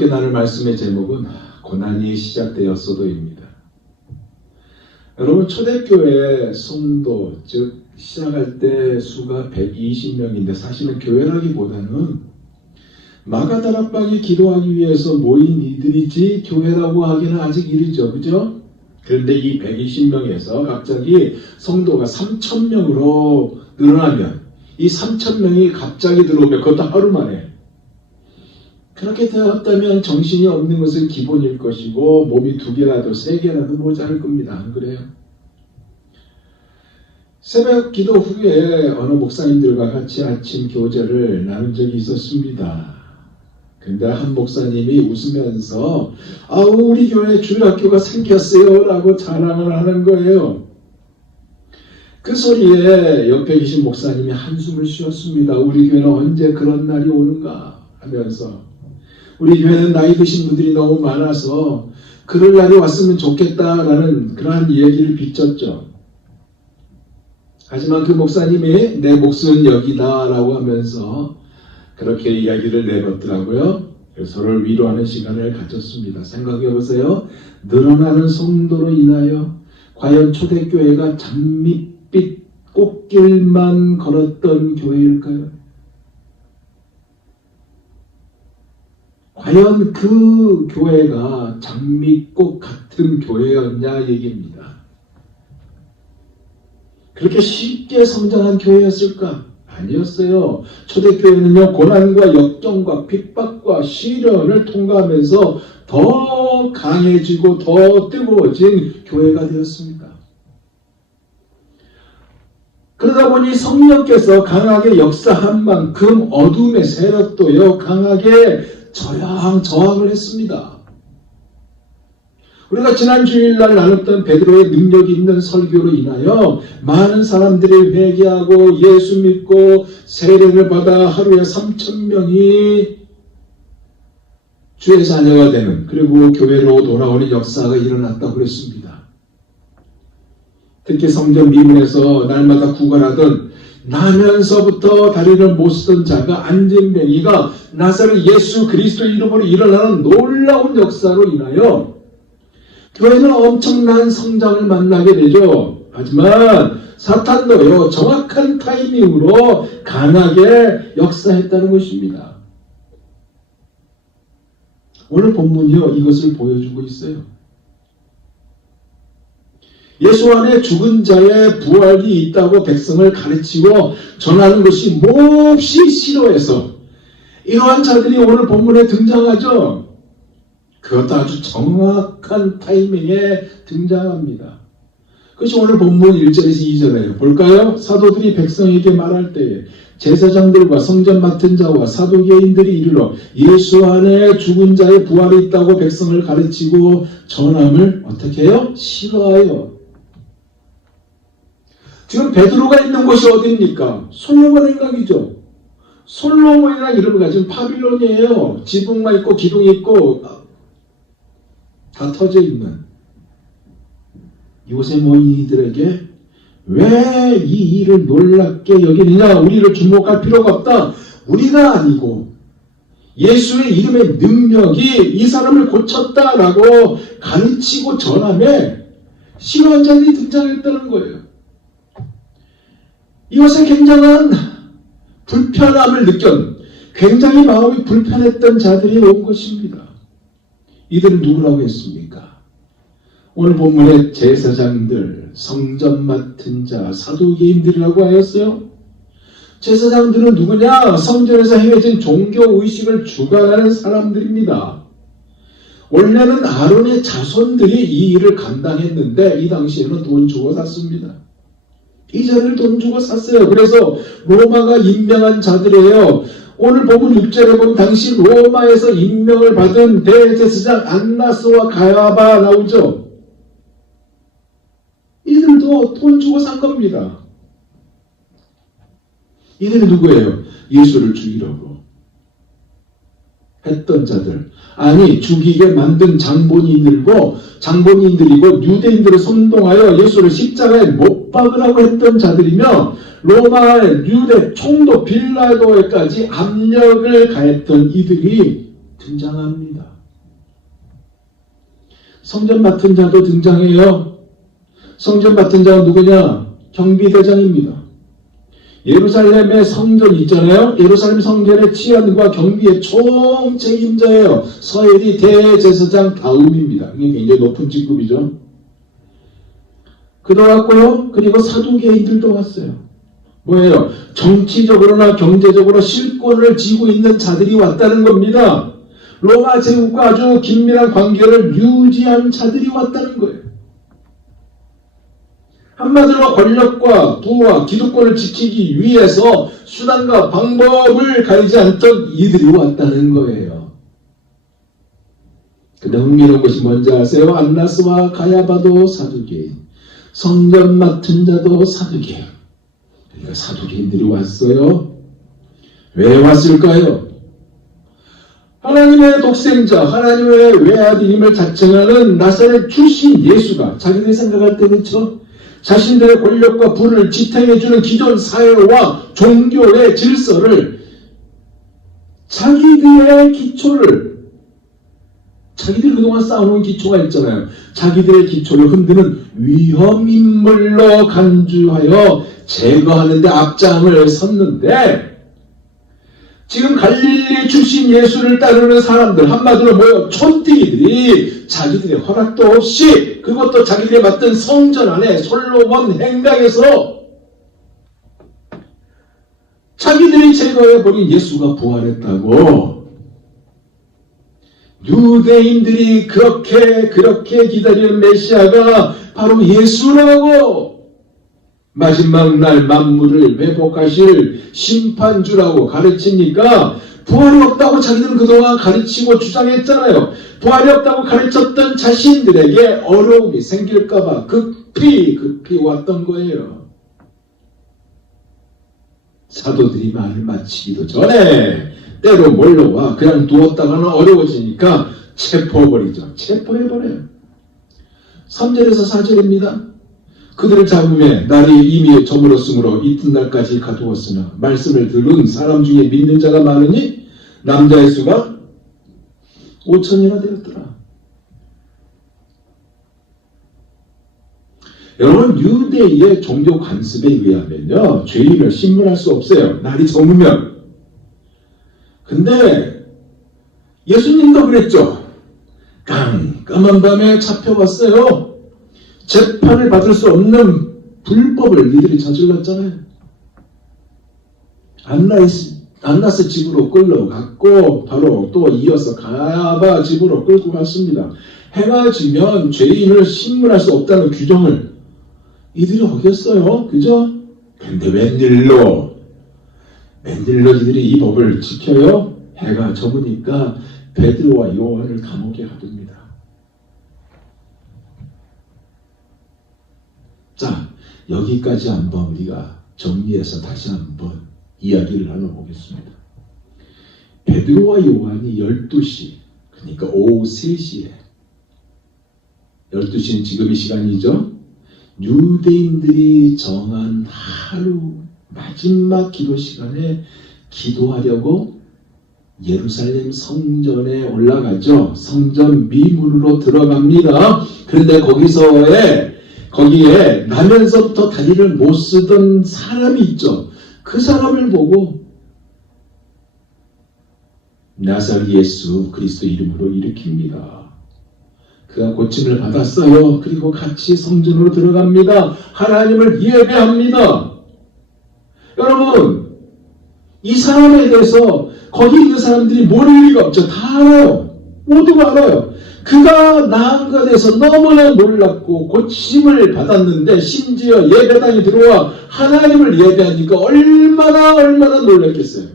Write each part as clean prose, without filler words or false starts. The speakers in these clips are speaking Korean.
함께 나눌 말씀의 제목은 고난이 시작되었어도입니다. 여러분, 초대교회 성도, 즉 시작할 때 수가 120명인데 사실은 교회라기보다는 마가다락방에 기도하기 위해서 모인 이들이지 교회라고 하기는 아직 이르죠. 그죠? 그런데 이 120명에서 갑자기 성도가 3,000명으로 늘어나면, 이 3,000명이 갑자기 들어오면, 그것도 하루 만에, 그렇게 되었다면 정신이 없는 것은 기본일 것이고 몸이 2개라도 3개라도 모자랄 겁니다. 안 그래요? 새벽 기도 후에 어느 목사님들과 같이 아침 교제를 나눈 적이 있었습니다. 근데 한 목사님이 웃으면서 우리 교회 주일학교가 생겼어요 라고 자랑을 하는 거예요. 그 소리에 옆에 계신 목사님이 한숨을 쉬었습니다. 우리 교회는 언제 그런 날이 오는가 하면서, 우리 교회는 나이 드신 분들이 너무 많아서 그럴 날이 왔으면 좋겠다라는 그러한 얘기를 비쳤죠. 하지만 그 목사님이 내 몫은 여기다 라고 하면서 그렇게 이야기를 내뱉더라고요. 서로를 위로하는 시간을 가졌습니다. 생각해 보세요. 늘어나는 성도로 인하여 과연 초대교회가 장밋빛 꽃길만 걸었던 교회일까요? 과연 그 교회가 장미꽃 같은 교회였냐 얘기입니다. 그렇게 쉽게 성장한 교회였을까? 아니었어요. 초대교회는요, 고난과 역경과 핍박과 시련을 통과하면서 더 강해지고 더 뜨거워진 교회가 되었습니다. 그러다 보니 성령께서 강하게 역사한 만큼 어둠의 세력도요, 강하게 저항을 했습니다. 우리가 지난 주일날 나눴던 베드로의 능력 있는 설교로 인하여 많은 사람들이 회개하고 예수 믿고 세례를 받아 하루에 3,000명이 주의 자녀가 되는, 그리고 교회로 돌아오는 역사가 일어났다고 그랬습니다. 특히 성전 미문에서 날마다 구걸하던, 나면서부터 다리를 못 쓰던 자가 앉은 뱅이가 나사렛 예수 그리스도 이름으로 일어나는 놀라운 역사로 인하여 교회는 엄청난 성장을 만나게 되죠. 하지만 사탄도요, 정확한 타이밍으로 강하게 역사했다는 것입니다. 오늘 본문이요, 이것을 보여주고 있어요. 예수 안에 죽은 자의 부활이 있다고 백성을 가르치고 전하는 것이 몹시 싫어해서 이러한 자들이 오늘 본문에 등장하죠. 그것도 아주 정확한 타이밍에 등장합니다. 그것이 오늘 본문 1절에서 2절이에요. 볼까요? 사도들이 백성에게 말할 때에 제사장들과 성전 맡은 자와 사두개인들이 이르러 예수 안에 죽은 자의 부활이 있다고 백성을 가르치고 전함을 어떻게 해요? 싫어하여. 지금 베드로가 있는 곳이 어디입니까? 솔로몬의 강이죠. 솔로몬이라는 이름을 가진 바빌론이에요. 지붕만 있고 기둥이 있고 다 터져 있는 이곳에 모인 이들에게 왜 이 일을 놀랍게 여기느냐? 우리를 주목할 필요가 없다. 우리가 아니고 예수의 이름의 능력이 이 사람을 고쳤다라고 가르치고 전함에 싫어한 자들이 등장했다는 거예요. 이것에 굉장한 불편함을 느꼈, 굉장히 마음이 불편했던 자들이 온 것입니다. 이들은 누구라고 했습니까? 오늘 본문의 제사장들, 성전 맡은 자, 사두개인들이라고 하였어요. 제사장들은 누구냐? 성전에서 행해진 종교의식을 주관하는 사람들입니다. 원래는 아론의 자손들이 이 일을 감당했는데 이 당시에는 돈 주고 샀습니다. 이 자리를 돈 주고 샀어요. 그래서 로마가 임명한 자들이에요. 오늘 본문 6절에 보면 당시 로마에서 임명을 받은 대제사장 안나스와 가야바 나오죠. 이들도 돈 주고 산 겁니다. 이들이 누구예요? 예수를 죽이려고 했던 자들. 아니, 죽이게 만든 장본인들이고 유대인들을 선동하여 예수를 십자가에 못 박으라고 했던 자들이며 로마의 유대 총독 빌라도에까지 압력을 가했던 이들이 등장합니다. 성전 맡은 자도 등장해요. 성전 맡은 자가 누구냐? 경비대장입니다. 예루살렘의 성전 있잖아요. 예루살렘 성전의 치안과 경비의 총책임자예요. 서엘이 대제사장 다음입니다. 이게 굉장히 높은 직급이죠. 그도 왔고요. 그리고 사두개인들도 왔어요. 뭐예요? 정치적으로나 경제적으로 실권을 쥐고 있는 자들이 왔다는 겁니다. 로마 제국과 아주 긴밀한 관계를 유지한 자들이 왔다는 거예요. 한마디로 권력과 부와 기득권을 지키기 위해서 수단과 방법을 가리지 않던 이들이 왔다는 거예요. 근데 흥미로운 것이 뭔지 아세요? 안나스와 가야바도 사두개인, 성전 맡은 자도 사두개인. 그러니까 사두개인들이 왔어요. 왜 왔을까요? 하나님의 독생자, 하나님의 외아들임을 자청하는 나사렛 출신 예수가 자기들이 생각할 때 그렇죠? 자신들의 권력과 부를 지탱해주는 기존 사회와 종교의 질서를 자기들의 기초를, 자기들이 그동안 쌓아놓은 기초가 있잖아요. 자기들의 기초를 흔드는 위험인물로 간주하여 제거하는 데 앞장을 섰는데, 지금 갈릴리 출신 예수를 따르는 사람들, 한마디로 뭐예요? 촌뜨기들이 자기들의 허락도 없이, 그것도 자기들이 맡은 성전 안에 솔로몬 행당에서 자기들이 제거해버린 예수가 부활했다고, 유대인들이 그렇게 기다리는 메시아가 바로 예수라고, 마지막 날 만물을 회복하실 심판주라고 가르치니까, 부활이 없다고 자기들은 그동안 가르치고 주장했잖아요. 부활이 없다고 가르쳤던 자신들에게 어려움이 생길까봐 급히 왔던 거예요. 사도들이 말을 마치기도 전에 때로 몰려와 그냥 두었다가는 어려워지니까 체포해버리죠. 체포해버려요. 3절에서 4절입니다. 그들을 잡음에 날이 이미 저물었으므로 이튿날까지 가두었으나 말씀을 들은 사람 중에 믿는 자가 많으니 남자의 수가 5천이나 되었더라. 여러분, 유대의 종교 관습에 의하면요, 죄인을 신문할 수 없어요. 날이 저무면. 근데 예수님도 그랬죠. 깜깜한 밤에 잡혀갔어요. 재판을 받을 수 없는 불법을 이들이 저질렀잖아요. 안나스 집으로 끌려갔고 바로 또 이어서 가야바 집으로 끌고 갔습니다. 해가 지면 죄인을 신문할 수 없다는 규정을 이들이 어겼어요. 그죠? 근데 웬일로 이들이 이 법을 지켜요? 해가 저무니까 베드로와 요한을 감옥에 가둡니다. 자, 여기까지 한번 우리가 정리해서 다시 한번 이야기를 나눠보겠습니다. 베드로와 요한이 12시, 그러니까 오후 3시에, 12시는 지금 이 시간이죠. 유대인들이 정한 하루 마지막 기도 시간에 기도하려고 예루살렘 성전에 올라가죠. 성전 미문으로 들어갑니다. 그런데 거기에 나면서부터 다리를 못 쓰던 사람이 있죠. 그 사람을 보고 나사렛 예수 그리스도 이름으로 일으킵니다. 그가 고침을 받았어요. 그리고 같이 성전으로 들어갑니다. 하나님을 예배합니다. 여러분, 이 사람에 대해서 거기 있는 사람들이 모를 리가 없죠. 다 알아요. 모두가 알아요. 그가 나은 것에 대해서 너무나 놀랍고 고침을 받았는데, 심지어 예배당에 들어와 하나님을 예배하니까 얼마나 놀랐겠어요.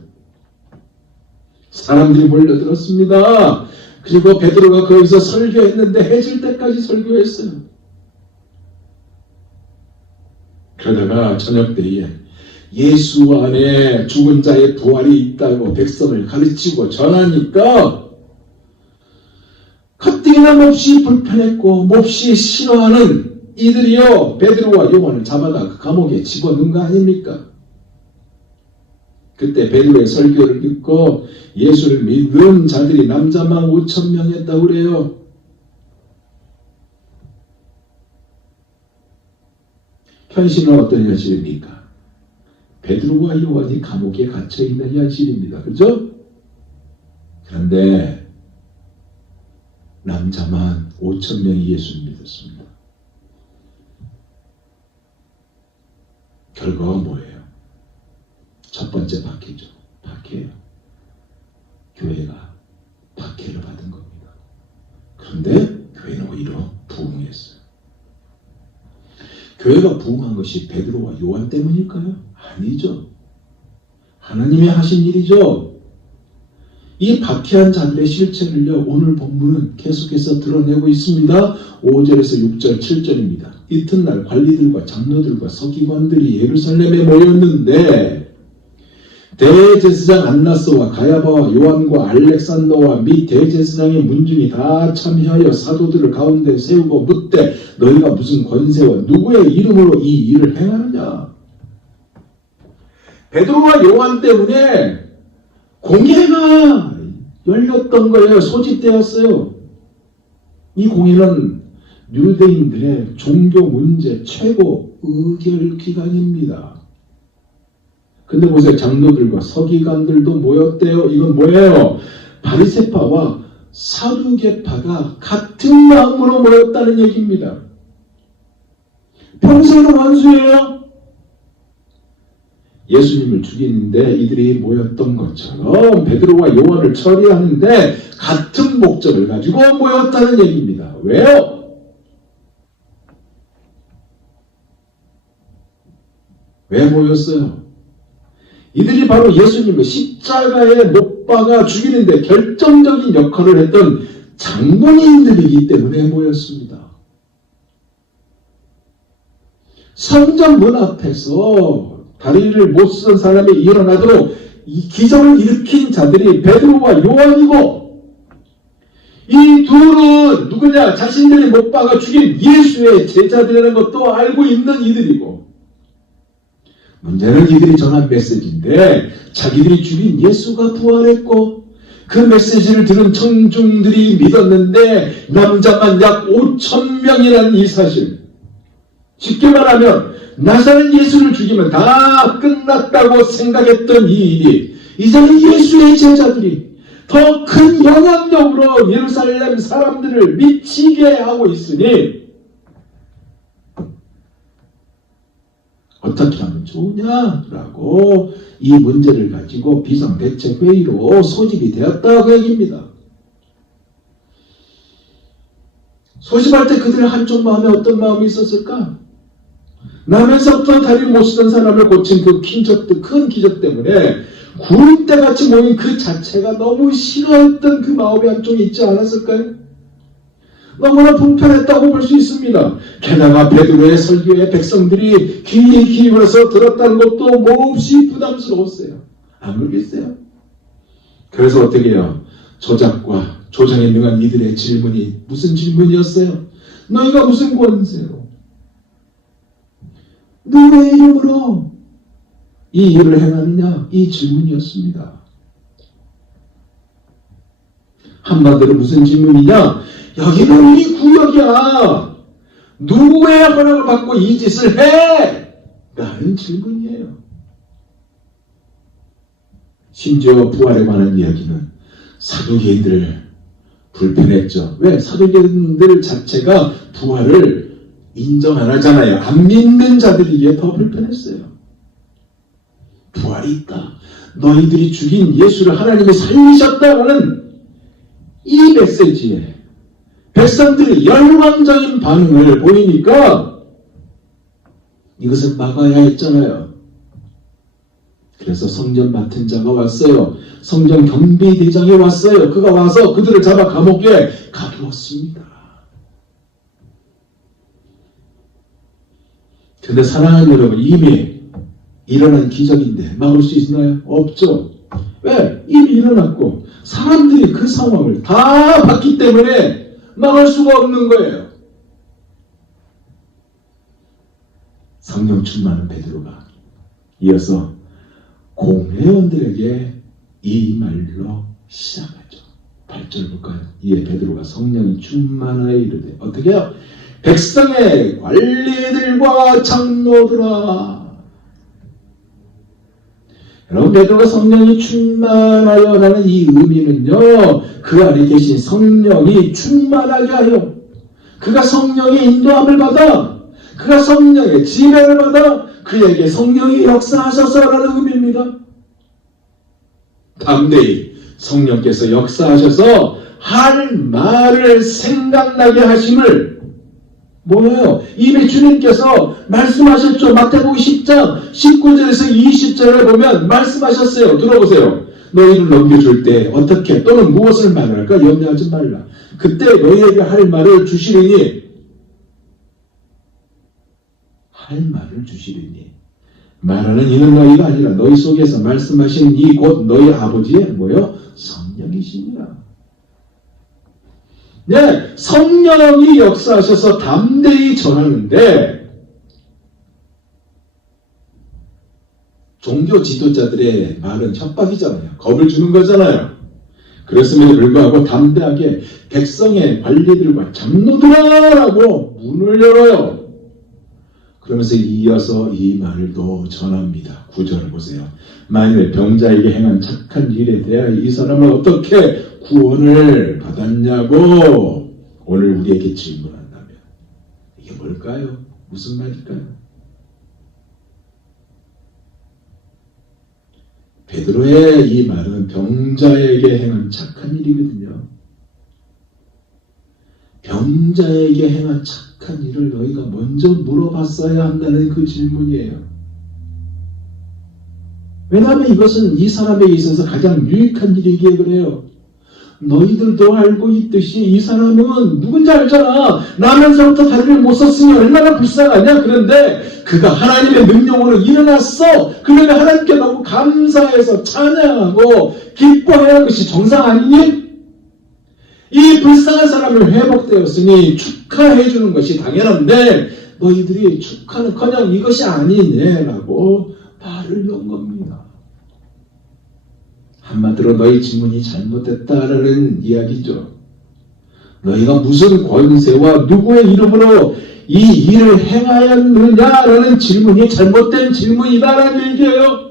사람들이 몰려들었습니다. 그리고 베드로가 거기서 설교했는데 해질 때까지 설교했어요. 그러다가 저녁 때에 예수 안에 죽은 자의 부활이 있다고 백성을 가르치고 전하니까 가뜩이나 몹시 불편했고 몹시 싫어하는 이들이요, 베드로와 요한을 잡아다 그 감옥에 집어넣은 거 아닙니까? 그때 베드로의 설교를 듣고 예수를 믿은 자들이 남자만 5,000명 했다고 그래요. 현실은 어떤 현실입니까? 베드로와 요한이 감옥에 갇혀있는 현실입니다. 그렇죠? 그런데 남자만 5,000명이 예수를 믿었습니다. 결과가 뭐예요? 첫 번째 박해죠. 박해예요. 교회가 박해를 받은 겁니다. 그런데 교회는 오히려 부흥했어요. 교회가 부흥한 것이 베드로와 요한 때문일까요? 아니죠. 하나님이 하신 일이죠. 이 박해한 자들의 실체를요, 오늘 본문은 계속해서 드러내고 있습니다. 5절에서 6절, 7절입니다. 이튿날 관리들과 장로들과 서기관들이 예루살렘에 모였는데 대제사장 안나스와 가야바와 요한과 알렉산더와 및 대제사장의 문중이 다 참여하여 사도들을 가운데 세우고 묻되 너희가 무슨 권세와 누구의 이름으로 이 일을 행하느냐. 베드로와 요한 때문에 공회가 열렸던 거예요. 소집되었어요. 이 공회는 유대인들의 종교 문제 최고 의결 기관입니다. 근데 보세요. 장로들과 서기관들도 모였대요. 이건 뭐예요? 바리새파와 사두개파가 같은 마음으로 모였다는 얘기입니다. 평소에는 원수예요. 예수님을 죽이는데 이들이 모였던 것처럼 베드로와 요한을 처리하는데 같은 목적을 가지고 모였다는 얘기입니다. 왜요? 왜 모였어요? 이들이 바로 예수님을 십자가에 못 박아 죽이는데 결정적인 역할을 했던 장본인들이기 때문에 모였습니다. 성전 문 앞에서 다리를 못 쓴 사람이 일어나도록 이 기적을 일으킨 자들이 베드로와 요한이고, 이 둘은 누구냐? 자신들이 못 박아 죽인 예수의 제자들이라는 것도 알고 있는 이들이고, 문제는 이들이 전한 메시지인데 자기들이 죽인 예수가 부활했고 그 메시지를 들은 청중들이 믿었는데 남자만 약 5,000명이라는 이 사실, 쉽게 말하면 나사렛 예수를 죽이면 다 끝났다고 생각했던 이 일이 이제는 예수의 제자들이 더 큰 영향력으로 예루살렘 사람들을 미치게 하고 있으니 어떻게 하면 좋으냐라고 이 문제를 가지고 비상대책회의로 소집이 되었다고 얘기입니다. 소집할 때 그들의 한쪽 마음에 어떤 마음이 있었을까? 나면서부터 다리를 못 쓰던 사람을 고친 그 큰 기적 때문에 구름대같이 모인 그 자체가 너무 싫어했던 그 마음이 한쪽에 있지 않았을까요? 너무나 불편했다고 볼 수 있습니다. 게다가 베드로의 설교에 백성들이 귀에 기울여서 들었다는 것도 몹시 부담스러웠어요. 안 그러겠어요? 그래서 어떻게 해요? 조작과 조정에 능한 이들의 질문이 무슨 질문이었어요? 너희가 무슨 권세로? 누구의 이름으로 이 일을 행하느냐? 이 질문이었습니다. 한마디로 무슨 질문이냐? 여기는 우리 구역이야. 누구의 허락을 받고 이 짓을 해? 라는 질문이에요. 심지어 부활에 관한 이야기는 사두개인들을 불편했죠. 왜? 사두개인들 자체가 부활을 인정 안 하잖아요. 안 믿는 자들이기에 더 불편했어요. 부활이 있다. 너희들이 죽인 예수를 하나님이 살리셨다라는 이 메시지에 백성들이 열광적인 반응을 보이니까 이것을 막아야 했잖아요. 그래서 성전 맡은 자가 왔어요. 성전 경비대장이 왔어요. 그가 와서 그들을 잡아 감옥에 가두었습니다. 그런데 사랑하는 여러분, 이미 일어난 기적인데 막을 수 있나요? 없죠. 왜? 이미 일어났고 사람들이 그 상황을 다 봤기 때문에 막을 수가 없는 거예요. 성령 충만한 베드로가 이어서 공회원들에게 이 말로 시작하죠. 8절 볼까요? 이에 베드로가 성령이 충만하여 이르되 어떻게 해요? 백성의 관리들과 장로들아. 여러분, 베드로가 성령이 충만하여 라는 이 의미는요, 그 안에 계신 성령이 충만하게 하여, 그가 성령의 인도함을 받아, 그가 성령의 지배를 받아 그에게 성령이 역사하셔서라는 의미입니다. 담대히 성령께서 역사하셔서 할 말을 생각나게 하심을, 뭐예요? 이미 주님께서 말씀하셨죠. 마태복음 10장 19절에서 20절을 보면 말씀하셨어요. 들어보세요. 너희를 넘겨줄 때 어떻게 또는 무엇을 말할까 염려하지 말라. 그때 너희에게 할 말을 주시리니, 할 말을 주시리니, 말하는 이는 너희가 아니라 너희 속에서 말씀하신 이 곧 너희 아버지의 뭐요? 성령이시니라. 네, 성령이 역사하셔서 담대히 전하는데, 종교 지도자들의 말은 협박이잖아요. 겁을 주는 거잖아요. 그랬음에도 불구하고 담대하게 백성의 관리들과 장로들아라고 문을 열어요. 그러면서 이어서 이 말을 또 전합니다. 9절을 보세요. 만일 병자에게 행한 착한 일에 대하여 이 사람은 어떻게 구원을 받았냐고 오늘 우리에게 질문한다면, 이게 뭘까요? 무슨 말일까요? 베드로의 이 말은 병자에게 행한 착한 일이거든요. 병자에게 행한 착한 일을 너희가 먼저 물어봤어야 한다는 그 질문이에요. 왜냐하면 이것은 이 사람에게 있어서 가장 유익한 일이기에 그래요. 너희들도 알고 있듯이 이 사람은 누군지 알잖아. 나면서부터 다리를 못 썼으니 얼마나 불쌍하냐. 그런데 그가 하나님의 능력으로 일어났어. 그러면 하나님께 너무 감사해서 찬양하고 기뻐해야 하는 것이 정상 아니니? 이 불쌍한 사람을 회복되었으니 축하해 주는 것이 당연한데 너희들이 축하는커녕 이것이 아니네라고 말을 연 겁니다. 한마디로 너희 질문이 잘못됐다라는 이야기죠. 너희가 무슨 권세와 누구의 이름으로 이 일을 행하였느냐라는 질문이 잘못된 질문이다라는 얘기예요.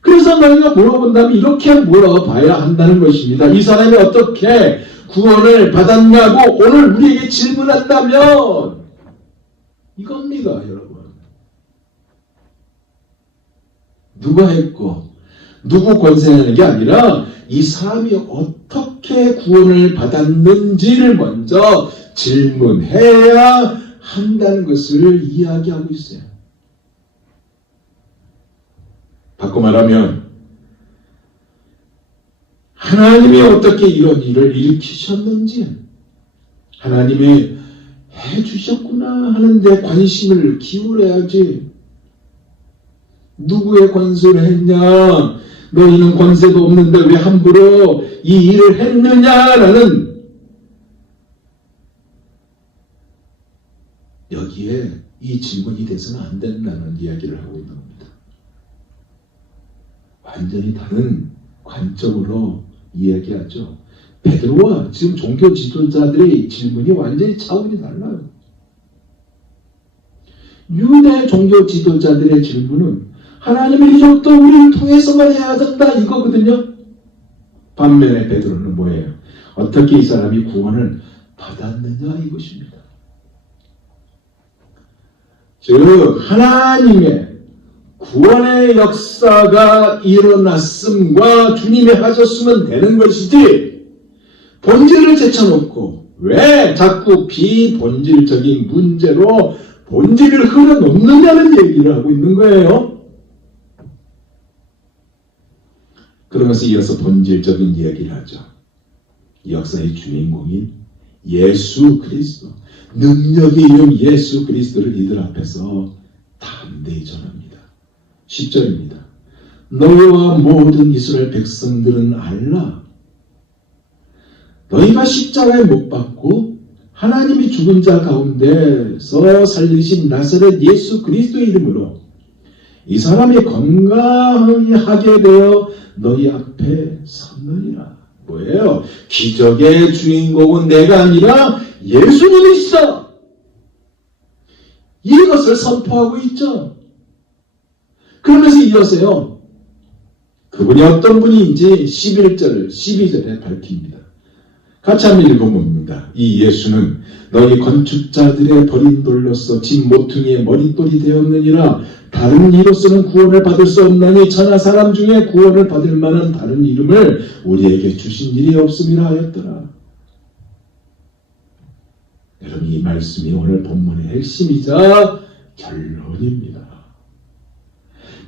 그래서 너희가 물어본다면 이렇게 물어봐야 한다는 것입니다. 이 사람이 어떻게 구원을 받았냐고 오늘 우리에게 질문한다면 이겁니다, 여러분. 누가 했고 누구 권세하는 게 아니라 이 사람이 어떻게 구원을 받았는지를 먼저 질문해야 한다는 것을 이야기하고 있어요. 바꿔 말하면 하나님이 어떻게 이런 일을 일으키셨는지, 하나님이 해주셨구나 하는데 관심을 기울여야지. 누구의 권세를 했냐, 너희는 권세도 없는데 왜 함부로 이 일을 했느냐라는, 여기에 이 질문이 돼서는 안 된다는 이야기를 하고 있는 겁니다. 완전히 다른 관점으로 이야기하죠. 베드로와 지금 종교 지도자들의 질문이 완전히 차원이 달라요. 유대 종교 지도자들의 질문은 하나님의 이적도 우리를 통해서만 해야 된다 이거거든요. 반면에 베드로는 뭐예요? 어떻게 이 사람이 구원을 받았느냐 이것입니다. 즉 하나님의 구원의 역사가 일어났음과 주님이 하셨으면 되는 것이지, 본질을 제쳐놓고 왜 자꾸 비본질적인 문제로 본질을 흘러놓느냐는 얘기를 하고 있는 거예요. 그러면서 이어서 본질적인 이야기를 하죠. 이 역사의 주인공인 예수 그리스도, 능력의 이름 예수 그리스도를 이들 앞에서 담대히 전합니다. 10절입니다. 너희와 모든 이스라엘 백성들은 알라. 너희가 십자가에 못 박고 하나님이 죽은 자 가운데서 살리신 나사렛 예수 그리스도의 이름으로 이 사람이 건강히 하게 되어 너희 앞에 섰느니라. 뭐예요? 기적의 주인공은 내가 아니라 예수님이시다. 이것을 선포하고 있죠. 그러면서 이어서요. 그분이 어떤 분인지 11절, 12절에 밝힙니다. 같이 한번 읽어봅니다. 이 예수는 너희 건축자들의 버린 돌로서 집 모퉁이의 머릿돌이 되었느니라. 다른 이로서는 구원을 받을 수 없나니 천하 사람 중에 구원을 받을 만한 다른 이름을 우리에게 주신 일이 없음이라 하였더라. 여러분, 이 말씀이 오늘 본문의 핵심이자 결론입니다.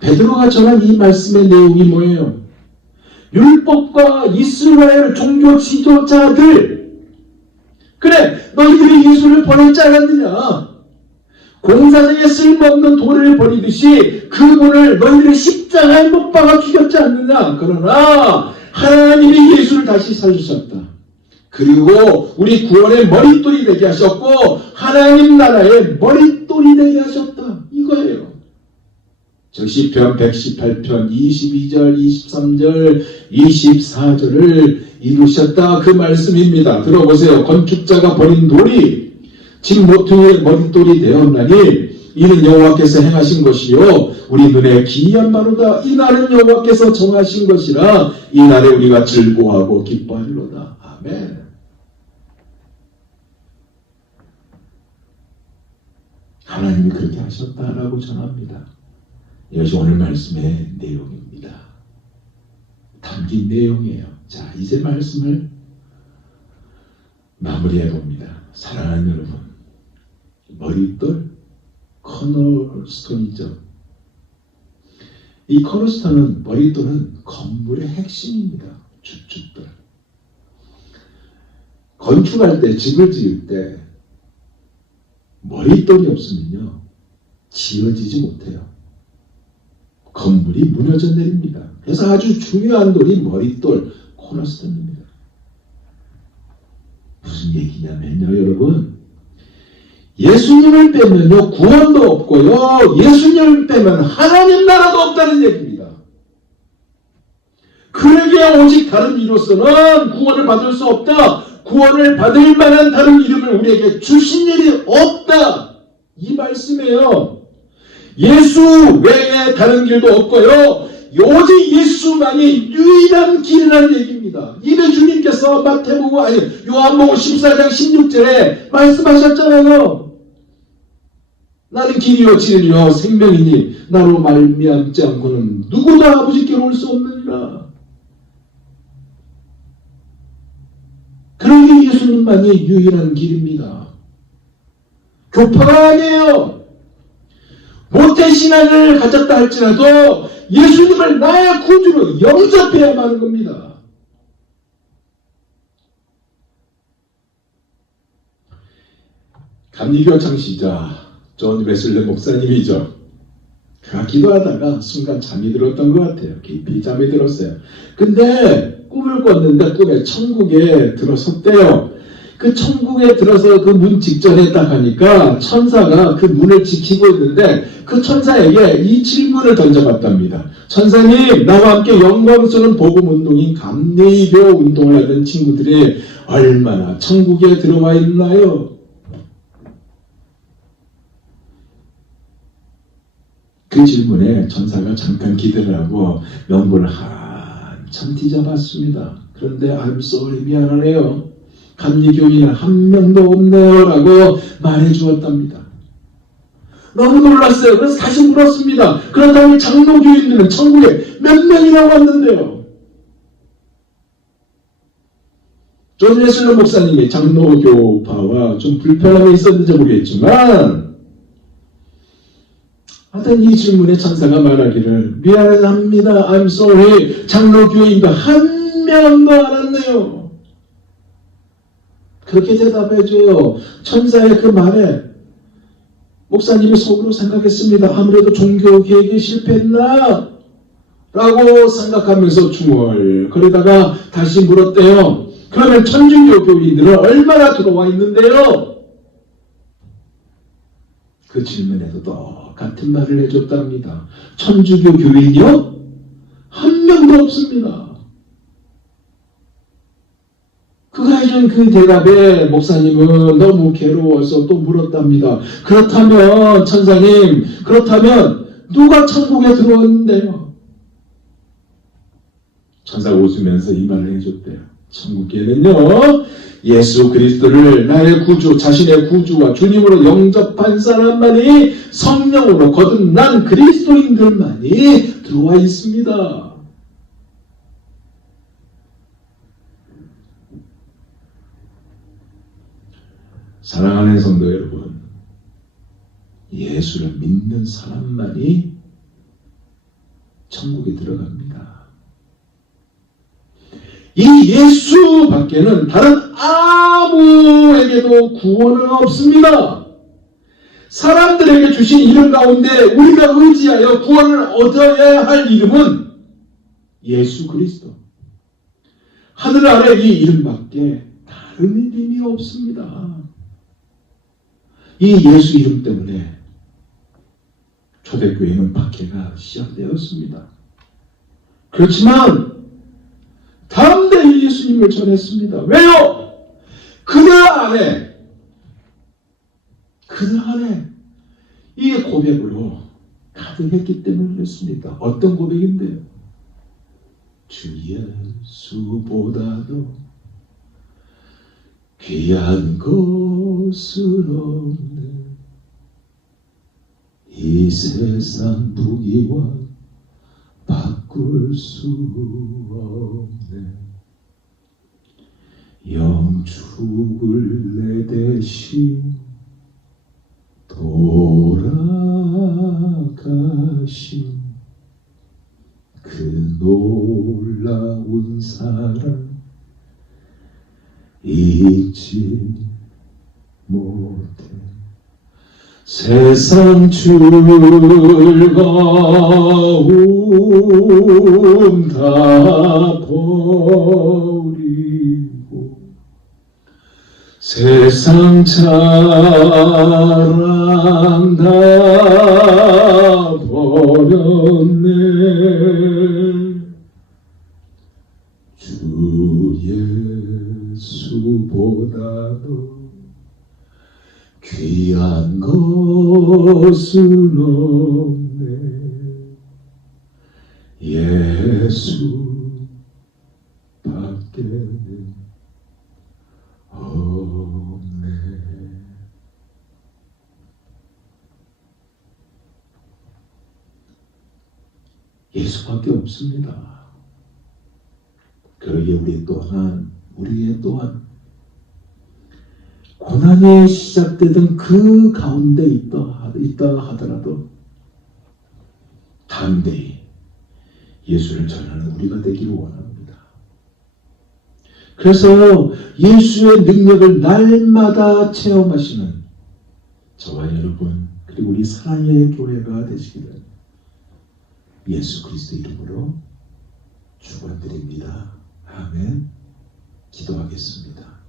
베드로가 전한 이 말씀의 내용이 뭐예요? 율법과 이스라엘 종교 지도자들, 그래, 너희들이 예수를 버렸지 않았느냐? 공사장에 쓸모없는 돌을 버리듯이 그분을 너희들이 십자가에 못 박아 죽였지 않느냐? 그러나 하나님이 예수를 다시 살리셨다. 그리고 우리 구원의 머릿돌이 되게 하셨고 하나님 나라의 머릿돌이 되게 하셨다. 이거예요. 저 시편 118편 22절, 23절, 24절을 이루셨다. 그 말씀입니다. 들어보세요. 건축자가 버린 돌이 집 모퉁이의 머릿돌이 되었나니 이는 여호와께서 행하신 것이요 우리 눈에 기이한 바로다. 이 날은 여호와께서 정하신 것이라 이 날에 우리가 즐거워하고 기뻐하리로다. 아멘. 하나님이 그렇게 하셨다라고 전합니다. 이것이 오늘 말씀의 내용입니다. 담긴 내용이에요. 자, 이제 말씀을 마무리해 봅니다. 사랑하는 여러분, 머릿돌, 커널스톤이죠. 이 커널스톤은, 머릿돌은 건물의 핵심입니다. 주춧돌. 건축할 때, 집을 지을 때 머릿돌이 없으면요 지어지지 못해요. 건물이 무너져 내립니다. 그래서 아주 중요한 돌이 머릿돌, 코너스톤입니다. 무슨 얘기냐면요, 여러분, 예수님을 빼면요 구원도 없고요, 예수님을 빼면 하나님 나라도 없다는 얘기입니다. 그러기에 오직 다른 이로서는 구원을 받을 수 없다. 구원을 받을 만한 다른 이름을 우리에게 주신 일이 없다. 이 말씀이에요. 예수 외에 다른 길도 없고요, 오직 예수만이 유일한 길이라는 얘기입니다. 이에 주님께서 마태복음, 아니 요한복음 14장 16절에 말씀하셨잖아요. 나는 길이요 진리요 생명이니 나로 말미암지 않고는 누구도 아버지께로 올 수 없느니라. 그러기 예수님만이 유일한 길입니다. 교파가 아니에요. 모태신앙을 가졌다 할지라도 예수님을 나의 구주로 영접해야만 하는 겁니다. 감리교 창시자 존 웨슬리 목사님이죠. 그가 기도하다가 순간 잠이 들었던 것 같아요. 깊이 잠이 들었어요. 근데 꿈을 꿨는데 꿈에 천국에 들어섰대요. 그 천국에 들어서 그 문 직전에 딱 하니까 천사가 그 문을 지키고 있는데 그 천사에게 이 질문을 던져봤답니다. 천사님, 나와 함께 영광스러운 복음운동인 감리교 운동을 하던 친구들이 얼마나 천국에 들어와 있나요? 그 질문에 천사가 잠깐 기대를 하고 연구를 한참 뒤져봤습니다. 그런데 I'm sorry, 미안하네요. 감리교인은 한 명도 없네요 라고 말해 주었답니다. 너무 놀랐어요. 그래서 다시 물었습니다. 그렇다면 장로교인들은 천국에 몇 명이나 왔는데요? 존 웨슬리 목사님이 장로교파와 좀 불편함이 있었는지 모르겠지만 하여튼 이 질문에 천사가 말하기를 미안합니다. I'm sorry. 장로교인도 한 명도 안 왔네요. 그렇게 대답해줘요. 천사의 그 말에 목사님이 속으로 생각했습니다. 아무래도 종교개혁이 실패했나? 라고 생각하면서 중얼거리다가 다시 물었대요. 그러면 천주교 교인들은 얼마나 들어와 있는데요? 그 질문에도 똑같은 말을 해줬답니다. 천주교 교인이요? 한 명도 없습니다. 그가 해준 그 대답에 목사님은 너무 괴로워서 또 물었답니다. 그렇다면 천사님, 그렇다면 누가 천국에 들어왔는데요? 천사가 웃으면서 이 말을 해줬대요. 천국에는요, 예수 그리스도를 나의 구주, 자신의 구주와 주님으로 영접한 사람만이, 성령으로 거듭난 그리스도인들만이 들어와 있습니다. 사랑하는 성도 여러분, 예수를 믿는 사람만이 천국에 들어갑니다. 이 예수 밖에는 다른 아무에게도 구원은 없습니다. 사람들에게 주신 이름 가운데 우리가 의지하여 구원을 얻어야 할 이름은 예수 그리스도. 하늘 아래 이 이름밖에 다른 이름이 없습니다. 이 예수 이름 때문에 초대교회는 박해가 시작되었습니다. 그렇지만 담대히 예수님을 전했습니다. 왜요? 그들 안에 이 고백으로 가득했기 때문에 그렇습니다. 어떤 고백인데요? 주 예수보다도 귀한 것은 없네. 이 세상 무기와 바꿀 수 없네. 영축을 내 대신 돌아가신 그 놀라운 사랑 잊지 못해. 세상 즐거움 다 버리고 세상 자랑 다 버렸네. 주 예수보다도 귀한 것은 없네. 예수 밖에는 없네. 예수밖에 없습니다. 그러기에 우리의 또한 고난이 시작되던 그 가운데 있다 하더라도 담대히 예수를 전하는 우리가 되기를 원합니다. 그래서 예수의 능력을 날마다 체험하시는 저와 여러분, 그리고 우리 사랑의 교회가 되시기를 예수 그리스도 이름으로 축원드립니다. 아멘. 기도하겠습니다.